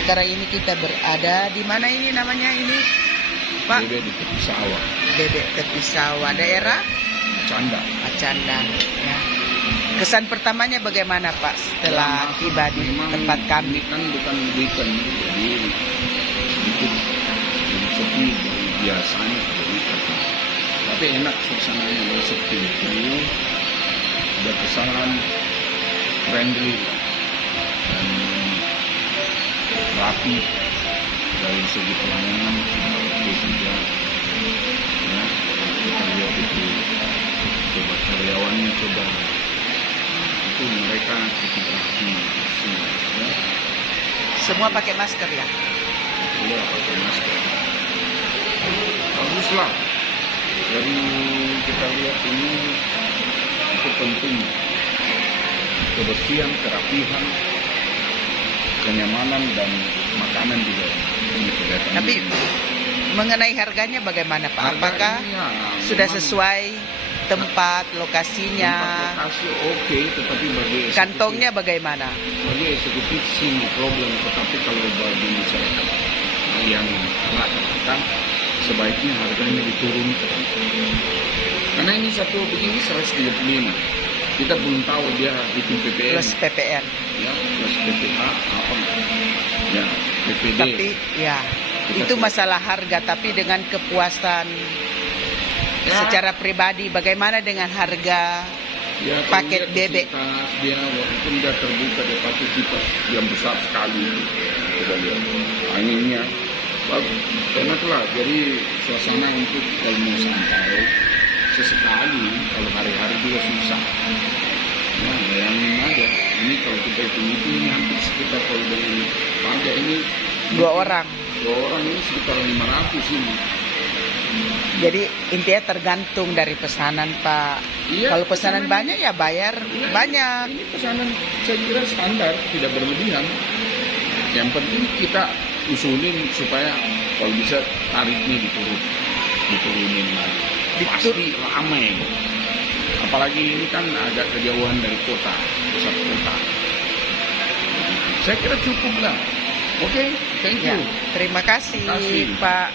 Sekarang ini kita berada di mana ini namanya ini, Pak? Bebek di tepi sawah. Bebek tepi sawah, daerah Canda. Acanda. Ya. Kesan pertamanya bagaimana, Pak, setelah tiba di tempat kami? Ini kan bukan weekend, jadi sedikit sepi dari biasanya weekend. Tapi enak suasananya, kalau sepi itu ada kesan friendly dan rapi dari segi pelayanan sudah oke juga. Ya, kita lihat itu coba karyawannya coba itu mereka cukup rapi semua. Ya. Semua pakai masker ya? Iya, pakai masker. Baguslah. Jadi kita lihat ini itu penting. Kebersihan, kerapihan, kenyamanan dan makanan juga ini kelihatan. Tapi mengenai harganya bagaimana, Pak? Harga Apakah ini ya, sudah memang sesuai tempat, lokasinya, tempat lokasi oke, tetapi bagi eksekutif, kantongnya bagaimana? bagi eksekutif sih no problem, tetapi kalau bagi masyarakat yang rakyat sebaiknya harganya diturunkan. Karena ini satu begini 135. Kita belum tahu dia hitung PPN. Plus PPN. Ya, plus PPH apa? Ya, PPD. Tapi ya, itu masalah harga, tapi dengan kepuasan secara pribadi bagaimana dengan harga ya, paket dia bebek? Dia walaupun dia terbuka dia pakai kipas yang besar sekali. Kita lihat. Anginnya bagus. Enaklah. Jadi suasana untuk kalau mau santai sesekali, kalau hari-hari juga susah. Nah, bayangin aja. Ini kalau kita hitung itu ini hampir sekitar kalau dengan harga ini Dua orang. ini sekitar 500 ini. Jadi intinya tergantung dari pesanan, Pak. Iya, Kalau pesanan banyak ya bayar banyak. Ini pesanan saya kira standar, tidak berlebihan. Yang penting kita usulin supaya kalau bisa tarifnya diturunin lagi. Pasti ramai. Apalagi ini kan agak kejauhan dari kota, pusat kota. Saya kira cukup lah. Oke, thank you. Ya, terima kasih, Terima kasih. Pak